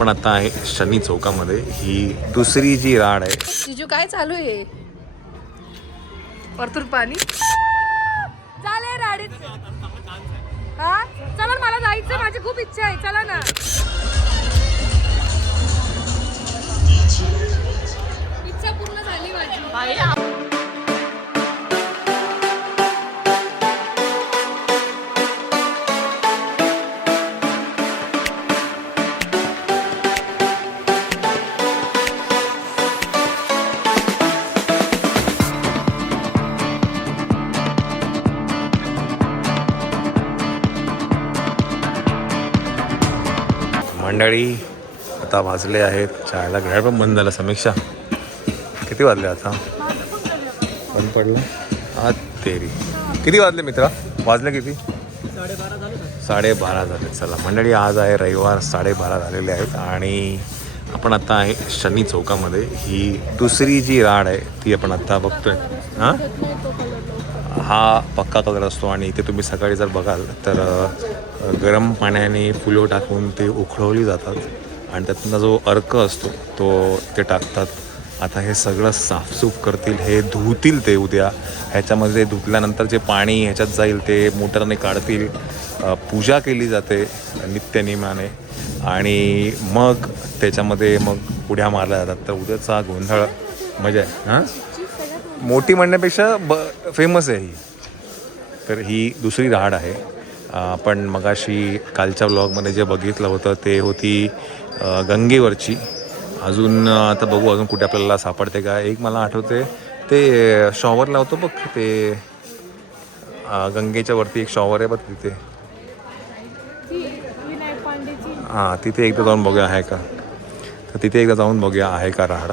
आपण आता आहे शनी चौकामध्ये. ही दुसरी जी राड आहे. जिजू काय चालू आहे? वरतून पाणी चाले राडीत. हा चला मला जायचं, माझी खूप इच्छा आहे. चला ना. इच्छा पूर्ण झाली माझी. मंडळी आता वाजले आहेत चायला. घड्याळ पण बंद झालं. समीक्षा किती वाजले आता? बंद पडलं. आज तेरी किती वाजले मित्रा? वाजले किती? 12:30 झाले. चला मंडळी, आज आहे रविवार. 12:30 झालेले आहेत आणि आपण आता आहे शनी चौकामध्ये. ही दुसरी जी राड आहे ती आपण आत्ता बघतोय. हां, हा पक्का कलर असतो आणि इथे तुम्ही सकाळी जर बघाल तर गरम पाण्याने फुलं टाकून ते उकळवली जातात आणि त्यातून जो अर्क असतो तो ते टाकतात. आता हे सगळं साफसूफ करतील, हे धुतील ते उद्या. ह्याच्यामध्ये धुतल्यानंतर जे पाणी ह्याच्यात जाईल ते मोटरने काढतील. पूजा केली जाते नित्यनेमाने आणि मग त्याच्यामध्ये मग उड्या मारल्या जातात. तर उद्याचा गोंधळ मजा आहे. हां, मोठी म्हणण्यापेक्षा फेमस आहे ही. तर ही दुसरी राहाड आहे. आपण मगाशी कालच्या व्लॉगमध्ये जे बघितलं होतं ते होती गंगेवरची. अजून आता बघू अजून कुठे आपल्याला सापडते का. एक मला आठवते ते शॉवर लावतो बघ, ते गंगेच्या वरती एक शॉवर आहे बघ तिथे. हां, तिथे एकदा जाऊन बघूया आहे का. तर तिथे एकदा जाऊन बघूया आहे का राहाड.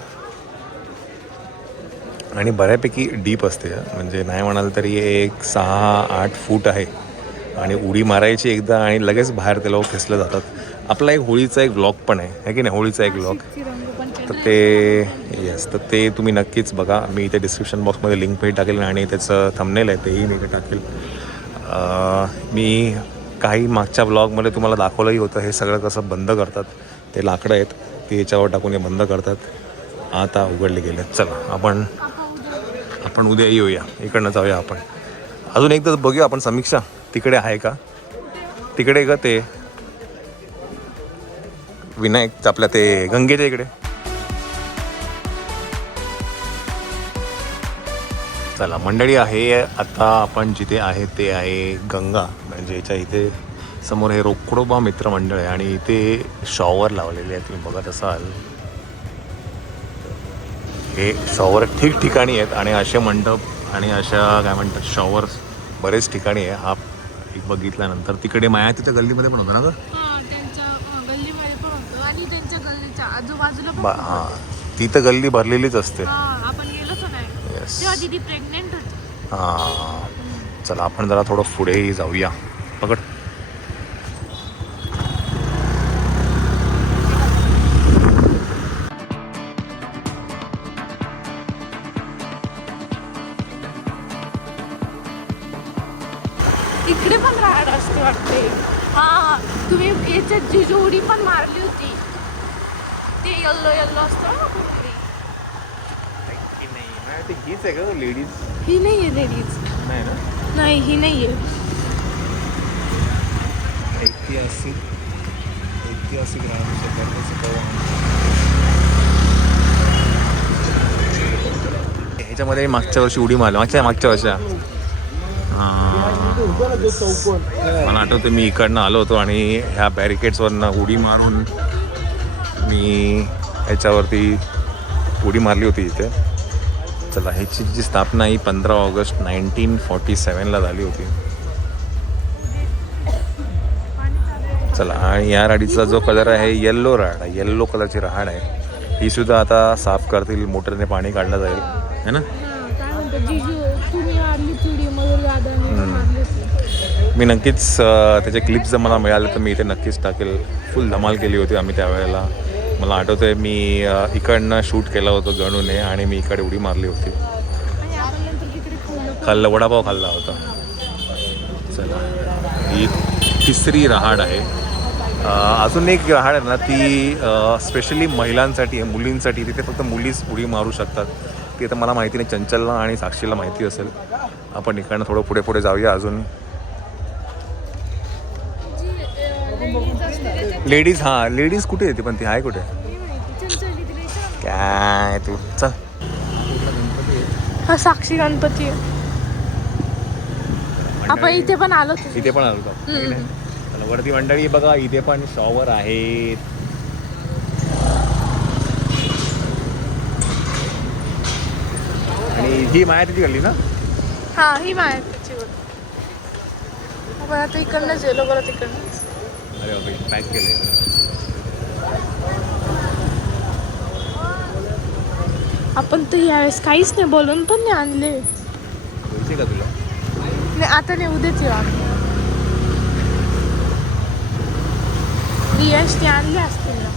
आणि बऱ्यापैकी डीप असते, म्हणजे नाही म्हणाल तरी एक 6-8 फूट आहे. आणि उडी मारायची एकदा आणि लगेच बाहेर ते लोक खेचलं जातात. आपला एक होळीचा एक व्लॉग पण आहे की नाही, होळीचा एक व्लॉग. तर ते तर ते तुम्ही नक्कीच बघा. मी इथे डिस्क्रिप्शन बॉक्समध्ये लिंक पण टाकेल आणि त्याचं थंबनेल आहे तेही मी टाकेल. मी काही मागच्या व्लॉगमध्ये तुम्हाला दाखवलंही होतं हे सगळं कसं बंद करतात. ते लाकडं आहेत ते याच्यावर टाकून हे बंद करतात. आता उघडले गेले. चला आपण उद्या येऊया, इकडनं जाऊया आपण. अजून एकदा बघूया आपण. समीक्षा तिकडे आहे का? तिकडे का ते विनायक आपल्या ते गंगेच्या इकडे. चला मंडळी, आहे आता आपण जिथे आहे ते आहे गंगा. म्हणजे याच्या इथे समोर हे रोकडोबा मित्र मंडळ आहे आणि इथे शॉवर लावलेले आहे. तुम्ही बघत असाल हे शॉवर ठिकठिकाणी आहेत आणि असे मंडप आणि अशा काय म्हणतात शॉवर्स बरेच ठिकाणी आहे. हा एक बघितल्यानंतर तिकडे माया तिथे गल्लीमध्ये पण होतं ना गं. आणि त्यांच्या गल्लीच्या आजूबाजूला हां, ती तर गल्ली भरलेलीच असते. आपण गेलोच नाही तेव्हा दीदी प्रेग्नेंट होती. हां, चला आपण जरा थोडं पुढेही जाऊया. पकड. इकडे पण राहाड असते वाटते. हा, तुम्ही याच्यात जिजू उडी पण मारली होती. ते येल्लो असतं ना कुठली. हीच आहे का लेडीज? ही नाही आहे लेडीज. नाही ना, नाही ही नाही आहे. ऐतिहासिक ह्याच्यामध्ये मागच्या वर्षी उडी मारली. मागच्या वर्षी मला आठवतं मी इकडनं आलो होतो आणि ह्या बॅरिकेड्सवरनं उडी मारून मी ह्याच्यावरती उडी मारली होती इथे. चला, ह्याची जी स्थापना ही 15 ऑगस्ट 1947ला झाली होती. चला, आणि या राडीचा जो कलर आहे येल्लो राड आहे. येल्लो कलरची राहाड आहे. ही सुद्धा आता साफ करतील, मोटरने पाणी काढलं जाईल है ना. मी नक्कीच त्याचे क्लिप्स जर मला मिळाले तर मी इथे नक्कीच टाकेल. फुल धमाल केली होती आम्ही त्यावेळेला. मला आठवतं आहे मी इकडनं शूट केलं होतं गणूने आणि मी इकडे उडी मारली होती. खाल्लं, वडापाव खाल्ला होता. चला, ही तिसरी राहाड आहे अजून एक राहाड आहे ना ती स्पेशली महिलांसाठी आहे, मुलींसाठी. तिथे फक्त मुलीच उडी मारू शकतात. ती आता मला माहिती नाही, चंचलला आणि साक्षीला माहिती असेल. आपण इकडनं थोडं पुढे पुढे जाऊया अजून. लेडीज, हां लेडीज कुठे येते पण ती आहे कुठे काय तू चल. हा साक्षी गणपती आपण इथे पण आलो. इथे पण आलो का वरती मंडळी बघा, इथे पण शॉवर आहेत. आणि ही मायातीची गल्ली ना. हा ही माहिती आपण आता इकडनंच गेलो बरं तिकडनंच. अरे बाबा पॅक केलंय. आपण तर यावेळेस काहीच नाही बोलून पण नाही आणले. बोलते का तुला नाही आता नाही, उद्याच येऊ आम्ही. रियाशने आणले असतील ना.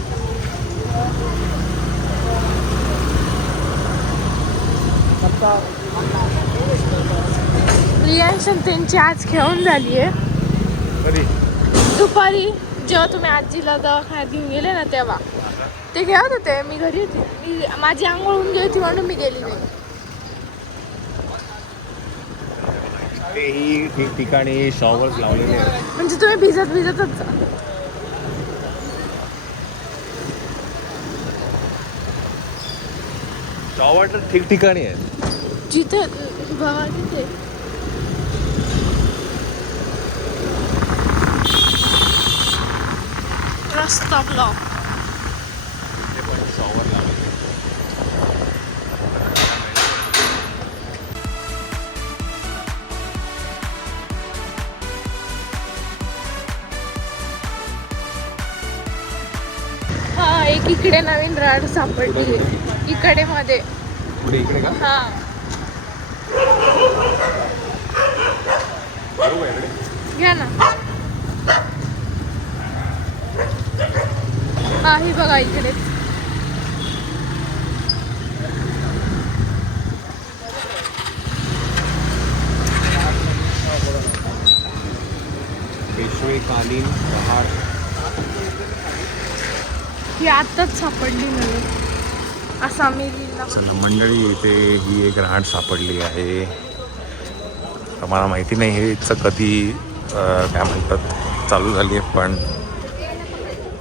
रियांश त्यांची आज खेळून झाली आहे. कधी दुपारी जेव्हा तुम्ही आजीला दवाखान्यात घेऊन गेले ना तेव्हा ते खेळत होते. मी घरी होती, माझी आंघोळ होऊन गेली होती म्हणून मी गेली नाही. तेही ठिकठिकाणी शॉवर्स लावलेले आहेत. म्हणजे तुम्ही भिजतच जा. शॉवर तर ठिकठिकाणी आहे. जिथे बघा तिथे रस्ता ब्लॉक. इथे पण शॉवर लावलेले. हा एक इकडे नवीन राड सापडली इकडे मध्ये. पुढे इकडे का हा बरोबर इकडे. घ्या ना. हा ही बघा इकडे. पेशवेकालीन रहाड. ही आत्ताच सापडली नवीन आसामी जिल्हा. चला मंडळी, इथे ही एक रहाड सापडली आहे. तर मला माहिती नाही हेच कधी काय म्हणतात चालू झाली आहे, पण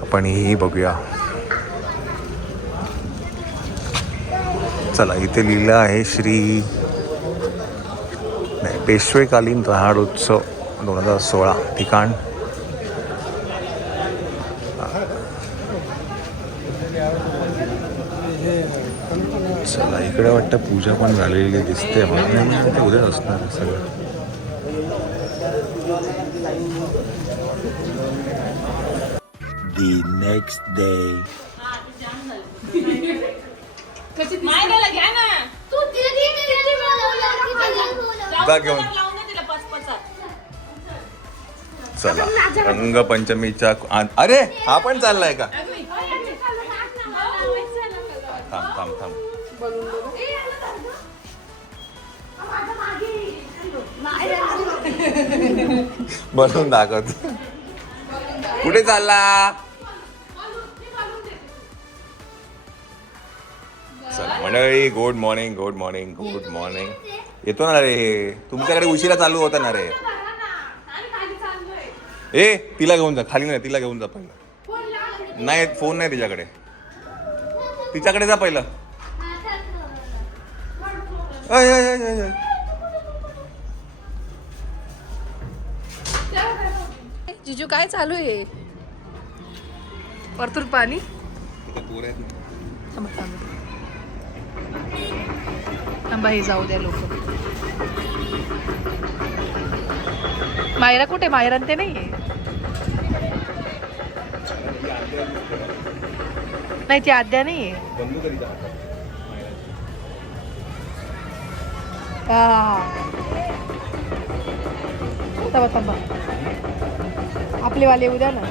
आपण ही बघूया. चला इथे लिहिलं आहे पेशवेकालीन रहाड उत्सव 2016 ठिकाण. चला इकडे वाटतं पूजा पण झालेली दिसते मला. ते उद्याच असणार सगळं. The next day. जा घेऊन. चला रंगपंचमीच्या अरे हा पण चाललाय का. थांब थांब थांब. बनवून दाखवत. कुठे चालला. चला मंडळी, good morning good morning good morning. येतो ना रे, तुमच्याकडे उशिरा चालू होता ना रे. ए तिला घेऊन जा खाली. नाही तिला घेऊन जा पहिलं. नाही फोन नाही तिच्याकडे. तिच्याकडे जा पहिलं. जिजू काय चालू आहे. वरतून पाणी. थांबा हे जाऊ द्या लोक. मायरा कुठे. मायरा ते नाहीये. नाही ती आद्या नाहीये. थांबा थांबा. आपले वाले उद्या ना.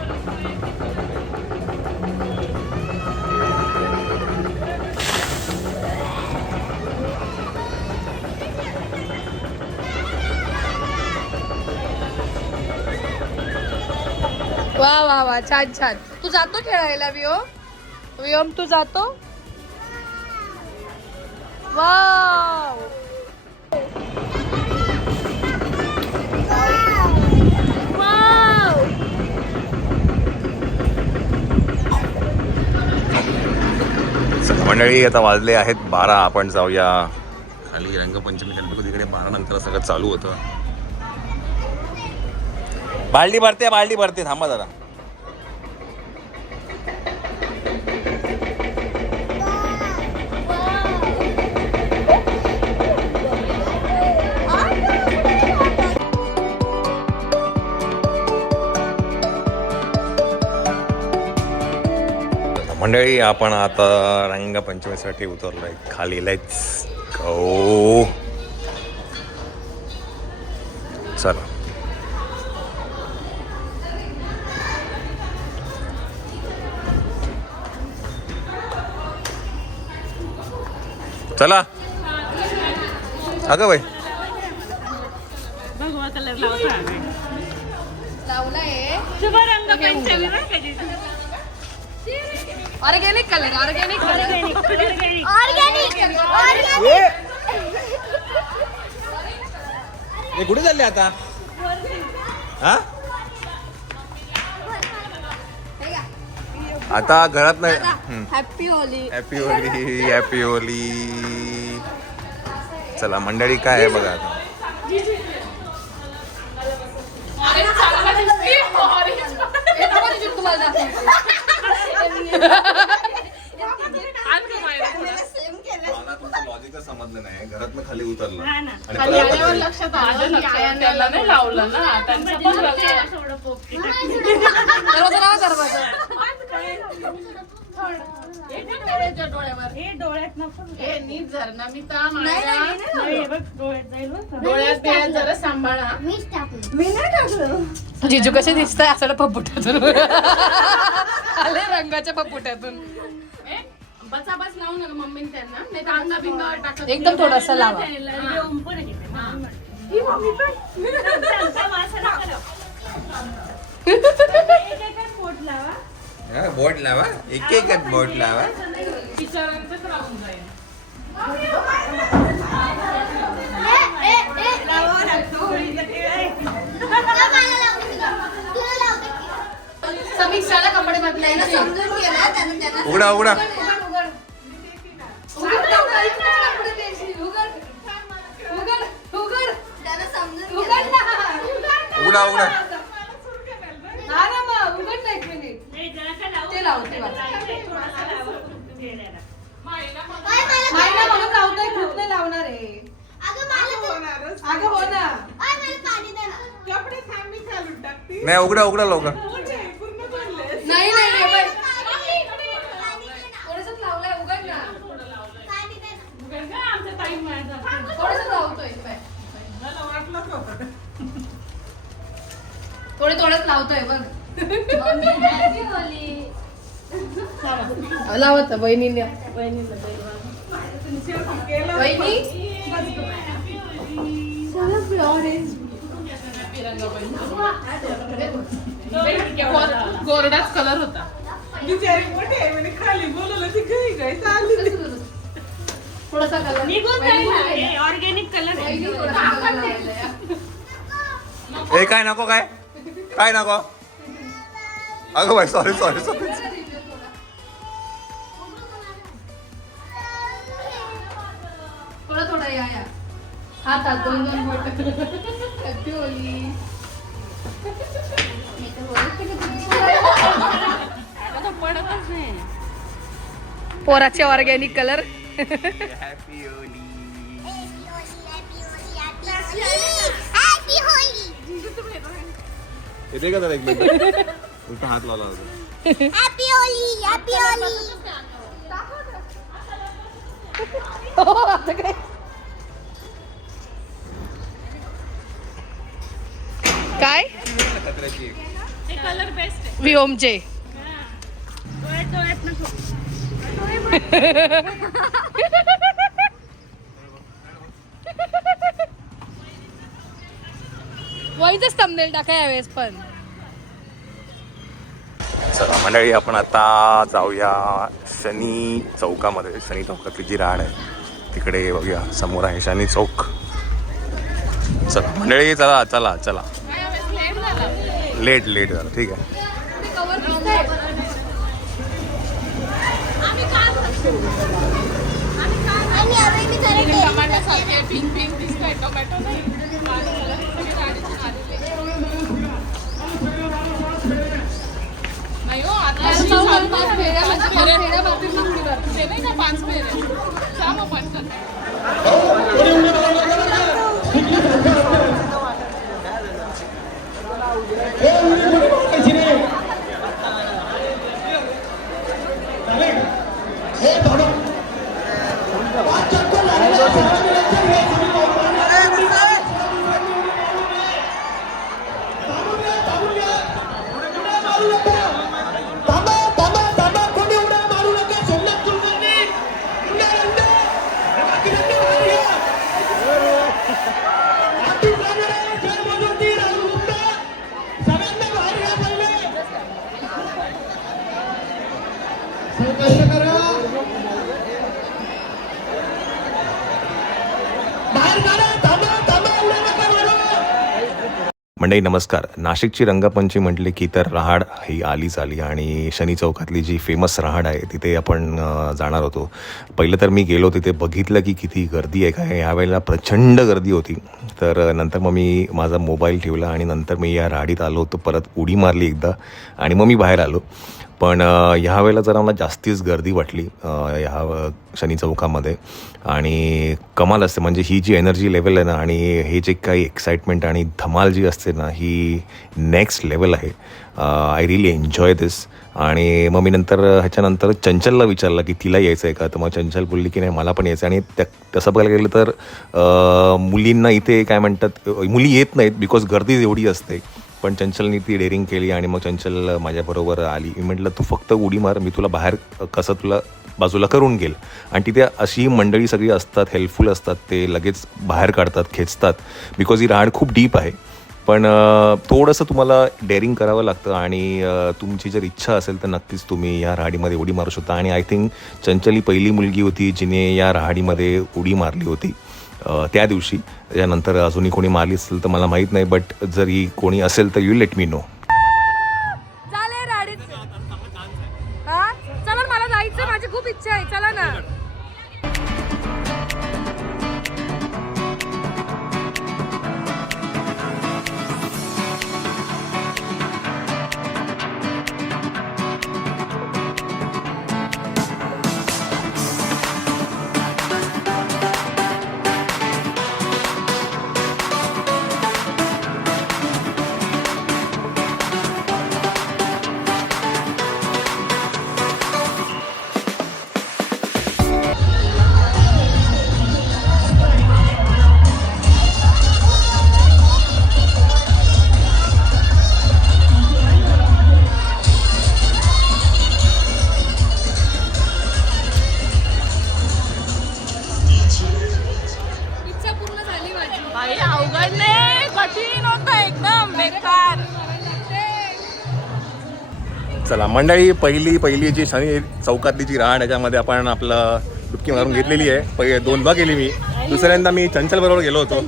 वा वा वा वा छान छान. तू जातो खेळायला वियोम तू जातो. वाव मंडळी आता वाजले आहेत 12. आपण जाऊया खाली. रंगपंचमी गणपती तिकडे 12 नंतर सगळं चालू होतं. बालडी भरते थांबा जरा. मंडळी आपण आता रंगपंचमीसाठी उतरलोय खाली. Let's go. चला. चला अगं बाई भगवा कलर लावला लावलाय. शुभ रंगपंचमी ऑर्गॅनिक कलर हे कुठे चालले आता? हा आता घरात नाही. Happy Holy. Happy Holy. चला मंडळी काय आहे बघा आता. मला तुमचं लॉजिकच समजलं नाही. घरातनं खाली उतरलं आणि खाली आल्यावर लक्षात आलं माझं की लक्षात आयाने त्याला नाही लावलं ना त्यांचं पण लक्षात. दरवाजा लावा, दरवाजा. डोळ्यावर हे डोळ्यात नको. हे नीट धर ना. मी तर नाही, हे बघ डोळ्यात जाईल बघ. डोळ्यात बिळ्यात जरा सांभाळा. मी नाही टाकलं. जिजू कसे दिसत असं पप्पुट्यातून आले रंगाच्या पप्पुट्यातून. बस लावू नका मम्मी त्यांना. नाही तर अंगा बिंगावर टाकत. एकदम थोडासा लावा. येऊन पण येते. ही मम्मी पण. त्यांचा वासना करा. एक एकच बोट लावा. बोट लावा. एक बोट लावा. टीचरांचंच राहून जाईल. लावा लागतो होळीला ते. समीक्षाला कपडे बदलायचे. समजून गेला त्यांना. उघडा उघडा. उघडा उघडा. नाही, जरा का लावू? ते लावते वाचा. थोडासा लावा. गेल्याला. म्हणून लावतोय. खूप नाही लावणार आहे. अगं हो ना. नाही उघडा उघडा लवकर. नाही नाही बाई. थोडंसंच लावलंय. उघड ना. उगाच ना आमचा टाइम आहे आता. थोडंसं लावतोय बाई. थोडंच लावतोय बघ. लावत बहिणीने. वहिनी गोरडाच कलर होता. थोडासा कलर निघून जाईल ना. हे ऑर्गॅनिक कलर आहे. ए काय नको काय नको. अगं बाई सॉरी. थोडा या हातात 2 बोट. Happy Holy. आता पडतच नाही. पोराचे ऑर्गॅनिक कलर. Happy Holy. येते का जरा एक मिनिट. उलटा हात लावला होता. आता काय काय कचऱ्याची. हे कलर बेस्ट आहे. विओमचे. डोळ्यात नको. वहीच थंबनेल टाका यावेळेस पण. चला मंडळी, आपण आता जाऊया शनी चौकामध्ये. शनी चौकातली जी राड आहे तिकडे बघूया. समोर आहे शनी चौक. चला मंडळी, चला चला चला. लेट झालं, ठीक आहे. मंडळी नमस्कार. नाशिकची रंगपंचमी म्हटली की तर रहाड ही आलीच आली आणि शनी चौकातली जी फेमस रहाड आहे तिथे आपण जाणार होतो. पहिलं तर मी गेलो तिथे बघितलं की किती गर्दी आहे. काय यावेळेला प्रचंड गर्दी होती. तर नंतर मग मी माझा मोबाईल ठेवला आणि नंतर मी या राहाडीत आलो होतो. परत उडी मारली एकदा आणि मग मी बाहेर आलो. पण ह्या वेळेला जरा मला जास्तीच गर्दी वाटली ह्या शनी चौकामध्ये आणि कमाल असते. म्हणजे ही जी एनर्जी लेवल आहे ना आणि हे जे काही एक्साइटमेंट आणि धमाल जी असते ना ही नेक्स्ट लेवल आहे. आय रिअली एन्जॉय दिस. आणि मग मी ह्याच्यानंतर चंचलला विचारलं की तिला यायचं आहे का. तर मग चंचल बोलली की नाही मला पण यायचं आहे. आणि तसं बघायला गेलं तर मुलींना इथे काय म्हणतात मुली येत नाहीत बिकॉज गर्दी एवढी असते. पण चंचलनी ती डेअरिंग केली आणि मग चंचल माझ्याबरोबर आली. मी म्हटलं तू फक्त उडी मार, मी तुला बाहेर कसं तुला बाजूला करून घेईल. आणि तिथे अशी मंडळी सगळी असतात, हेल्पफुल असतात. ते लगेच बाहेर काढतात, खेचतात बिकॉज ही राहाड खूप डीप आहे. पण थोडंसं तुम्हाला डेअरिंग करावं लागतं आणि तुमची जर इच्छा असेल तर नक्कीच तुम्ही या राहाडीमध्ये उडी मारू शकता. आणि आय थिंक चंचल ही पहिली मुलगी होती जिने या राहाडीमध्ये उडी मारली होती त्या दिवशी. त्यानंतर अजूनही कोणी मारली असेल तर मला माहीत नाही. बट जरी कोणी असेल तर यू लेट मी नो. चला मला जायचं, माझी खूप इच्छा आहे. चला ना. चला मंडळी, पहिली जी शनी चौकातली जी राहाड याच्यामध्ये आपण आपलं डुबकी मारून घेतलेली आहे. दोनदा गेली मी. दुसऱ्यांदा मी चंचल बरोबर गेलो होतो.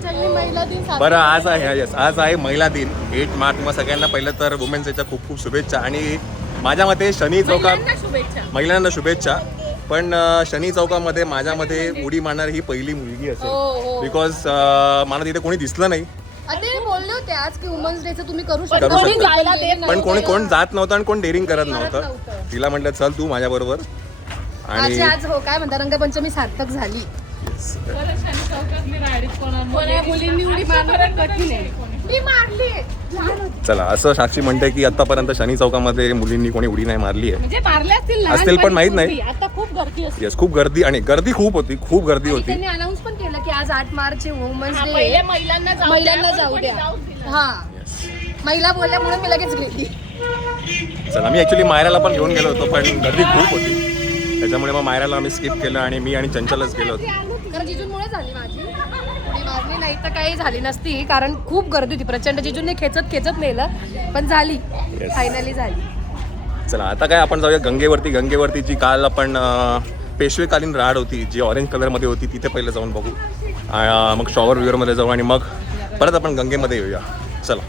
बरं आज आहे महिला दिन 8 मार्च. मग सगळ्यांना पहिलं तर वुमेन्स डेच्या खूप खूप शुभेच्छा. आणि माझ्या मते शनी चौकात महिलांना शुभेच्छा. पण शनी चौकामध्ये माझ्यामध्ये उडी मारणार ही पहिली मुलगी असेल बिकॉज मला तिथे कोणी दिसलं नाही. बोलले होते आज की वुमन्स डे तुम्ही करू शकता. पण कोण जात नव्हतं आणि कोण डेअरिंग करत नव्हतं. तिला म्हटलं चल तू माझ्या बरोबर. आणि आज हो काय म्हणता रंगपंचमी सार्थक झाली. चला असं साक्षी म्हणते की आतापर्यंत शनी चौकामध्ये मुलींनी कोणी उडी नाही मारली आहे. असतील पण माहित नाही. आता खूप गर्दी असते. येस खूप गर्दी आणि गर्दी खूप गर्दी होती. त्यांनी अनाउन्स पण केलं की आज 8 मार्च वुमन्स डे महिलांना जाऊ द्या. हा महिला बोलल्यामुळे मी लगेच गेली. चला मी ऍक्च्युली मायराला पण घेऊन गेलो होतो पण गर्दी खूप होती. त्याच्यामुळे मग मायराला आम्ही स्किप केलं आणि मी आणि चंचलच गेलो होतो. कारण जिजूंमुळे झाली माझी उडी मारली, नाही तर काही झाली नसती. कारण खूप गर्दी होती प्रचंड. जिजूंनी खेचत नेलं पण झाली. फायनली झाली. चला आता काय आपण जाऊया गंगेवरती जी काल आपण पेशवेकालीन राड होती जी ऑरेंज कलरमध्ये होती तिथे पहिलं जाऊन बघू. मग शॉवर व्ह्यूअरमध्ये जाऊ आणि मग परत आपण गंगेमध्ये येऊया. चला.